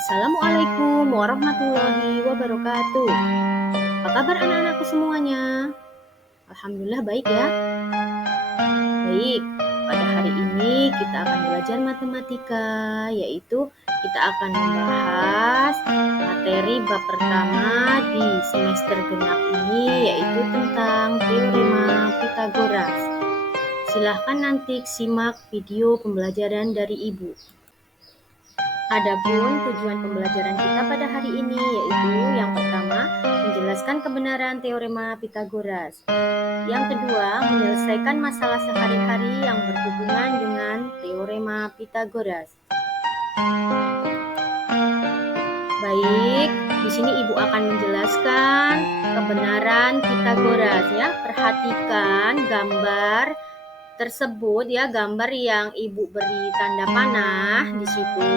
Assalamualaikum warahmatullahi wabarakatuh. Apa kabar anak-anakku semuanya? Alhamdulillah baik ya. Baik, pada hari ini kita akan belajar matematika, yaitu kita akan membahas materi bab pertama di semester genap ini, yaitu tentang teorema Pythagoras. Silahkan nanti simak video pembelajaran dari Ibu. Adapun tujuan pembelajaran kita pada hari ini yaitu yang pertama, menjelaskan kebenaran teorema Pythagoras. Yang kedua, menyelesaikan masalah sehari-hari yang berhubungan dengan teorema Pythagoras. Baik, di sini Ibu akan menjelaskan kebenaran Pythagoras ya. Perhatikan gambar tersebut ya, gambar yang Ibu beri tanda panah di situ.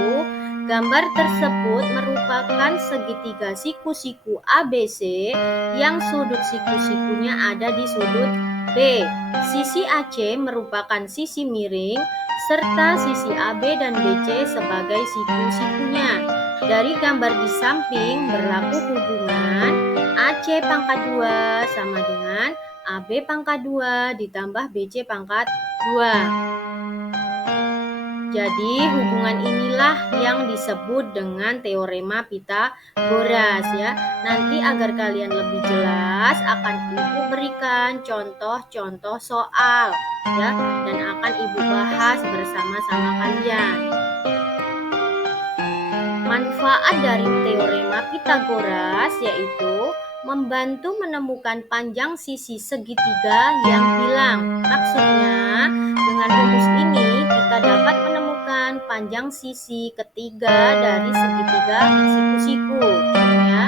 Gambar tersebut merupakan segitiga siku-siku ABC yang sudut siku-sikunya ada di sudut B. Sisi AC merupakan sisi miring serta sisi AB dan BC sebagai siku-sikunya. Dari gambar di samping berlaku hubungan AC pangkat 2 sama dengan AB pangkat 2 ditambah BC pangkat 2. Jadi hubungan inilah yang disebut dengan teorema Pythagoras ya. Nanti agar kalian lebih jelas akan Ibu berikan contoh-contoh soal ya, dan akan Ibu bahas bersama-sama kalian. Manfaat dari teorema Pythagoras yaitu membantu menemukan panjang sisi segitiga yang hilang. Maksudnya, dengan rumus ini kita dapat menemukan panjang sisi ketiga dari segitiga siku-siku. Ya.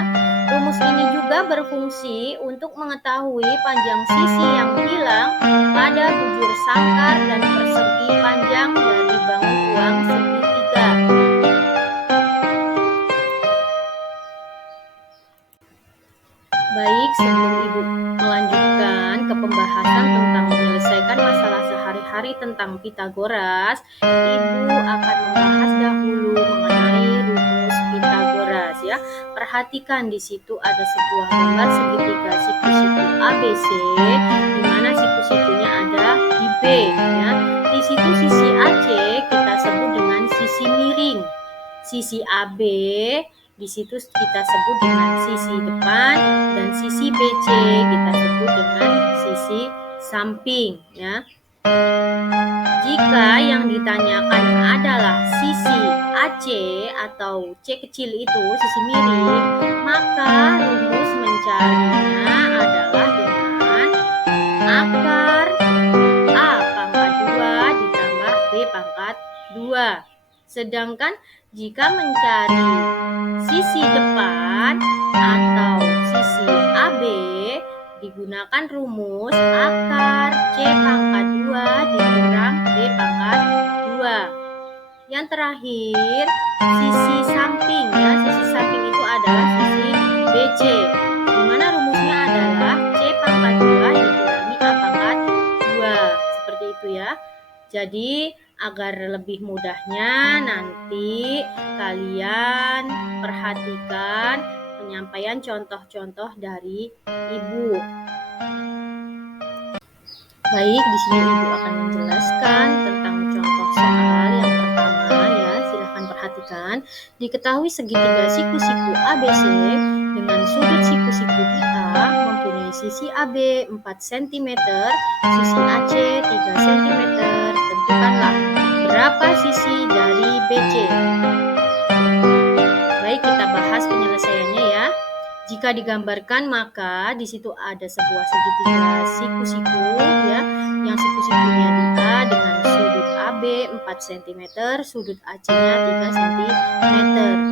Rumus ini juga berfungsi untuk mengetahui panjang sisi yang hilang pada bujur sangkar dan persegi panjang dari bangun uang segitiga. Baik, sebelum Ibu melanjutkan ke pembahasan tentang menyelesaikan masalah sehari-hari tentang Pythagoras, Ibu akan membahas dahulu mengenai rumus Pythagoras ya. Perhatikan di situ ada sebuah gambar segitiga siku-siku ABC, di mana siku-sikunya ada di B ya. Di situ sisi AC kita sebut dengan sisi miring. Sisi AB di situ kita sebut dengan sisi depan, dan sisi BC kita sebut dengan sisi samping ya. Jika yang ditanyakan adalah sisi AC atau C kecil itu sisi miring, maka rumus mencarinya adalah dengan akar A pangkat 2 ditambah B pangkat 2. Sedangkan jika mencari sisi depan atau sisi AB, digunakan rumus akar C pangkat 2 dikurang B pangkat 2. Yang terakhir, sisi samping ya. Sisi samping itu adalah sisi BC, di mana rumusnya adalah C pangkat 2 dikurangi A pangkat 2. Seperti itu ya. Jadi agar lebih mudahnya nanti kalian perhatikan penyampaian contoh-contoh dari Ibu. Baik, di sini Ibu akan menjelaskan tentang contoh soal yang pertama ya. Silahkan perhatikan. Diketahui segitiga siku-siku ABC dengan sudut siku-siku di A mempunyai sisi AB 4 cm, sisi AC 3 cm. Tentukanlah berapa sisi dari BC. Baik, kita bahas penyelesaiannya ya. Jika digambarkan maka di situ ada sebuah segitiga siku-siku ya, yang siku-sikunya di A dengan sudut AB 4 cm, sudut AC-nya 3 cm.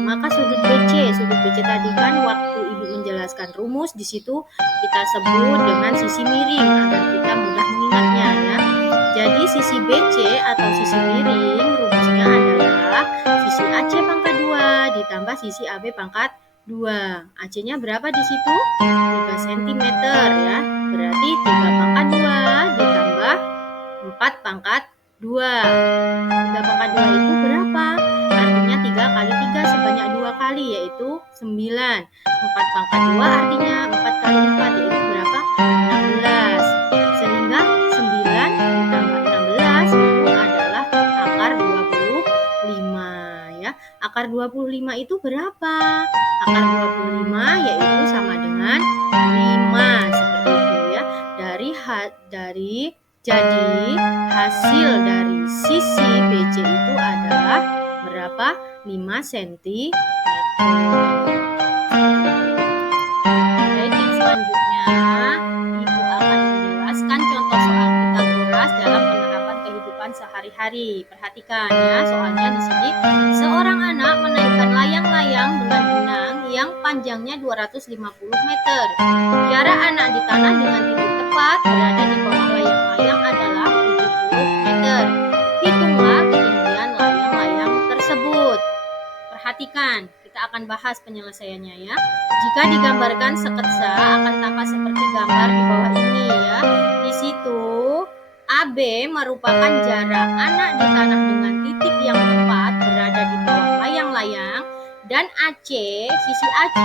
Maka sudut BC tadi kan waktu Ibu menjelaskan rumus di situ kita sebut dengan sisi miring agar kita mudah mengingatnya ya. Jadi sisi BC atau sisi miring rumusnya adalah sisi AC pangkat 2 ditambah sisi AB pangkat 2. AC-nya berapa di situ? 3 cm ya. Berarti 3 pangkat 2 ditambah 4 pangkat 2. 3 pangkat 2 itu berapa? Artinya 3 kali 3 sebanyak 2 yaitu 9. 4 pangkat 2 artinya 4 kali 4 yaitu berapa? 16. Sehingga 9 ditambah 16 itu adalah akar 25 ya. Akar 25 itu berapa? Akar 25 yaitu sama dengan 5 seperti itu ya. Jadi hasil dari sisi BC itu adalah berapa? 5 cm. Baik, yang selanjutnya Ibu akan menjelaskan contoh soal Pitagoras dalam penerapan kehidupan sehari-hari. Perhatikan ya, soalnya di sini seorang anak menaikkan layang-layang dengan benang yang panjangnya 250 meter. Jarak anak di tanah dengan titik tepat berada di bawah layang-layang adalah 70 meter. Hitunglah ketinggian layang-layang tersebut. Perhatikan, kita akan bahas penyelesaiannya ya. Jika digambarkan sketsa akan tampak seperti gambar di bawah ini ya. Di situ AB merupakan jarak anak di tanah dengan titik yang tepat berada di bawah layang-layang, dan AC, sisi AC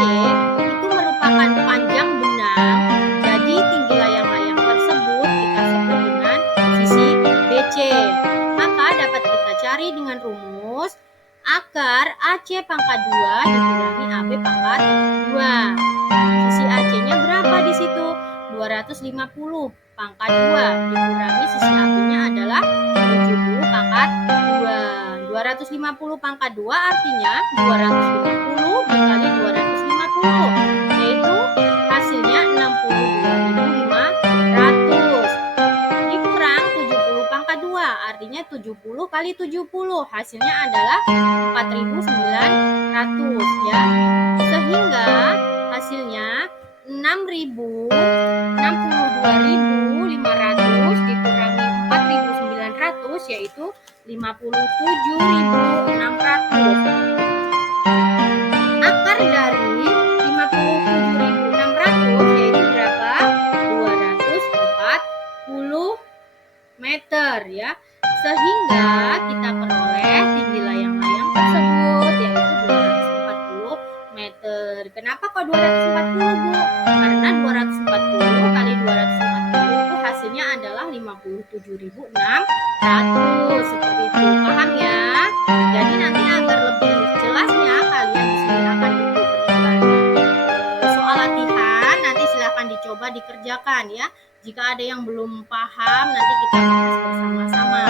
itu merupakan panjang benang. Jadi tinggi layang-layang tersebut kita sebut dengan sisi BC. Maka dapat kita cari dengan rumus akar AC pangkat 2 dikurangi AB pangkat 2. Sisi AC-nya berapa di situ? 250 pangkat 2 dikurangi sisi AB-nya adalah 70 pangkat 2. 250 pangkat 2 artinya 250 dikali 250, yaitu hasilnya 62.500. Dikurang 70 pangkat 2 artinya 70 kali 70, hasilnya adalah 4.900 ya. Sehingga hasilnya 62.500 dikurangi 4.900 yaitu 57.600. Akar dari 57.600 yaitu berapa? 240 meter ya. Sehingga kita peroleh tinggi layang-layang tersebut yaitu 240 meter. Kenapa kok 240, Bu? Karena 240 kali 240 itu hasilnya adalah 57.600. Seperti itu. Paham ya? Jadi nanti agar lebih jelasnya kalian silakan Ibu berikan soal latihan, nanti silakan dicoba dikerjakan ya. Jika ada yang belum paham nanti kita bahas bersama-sama.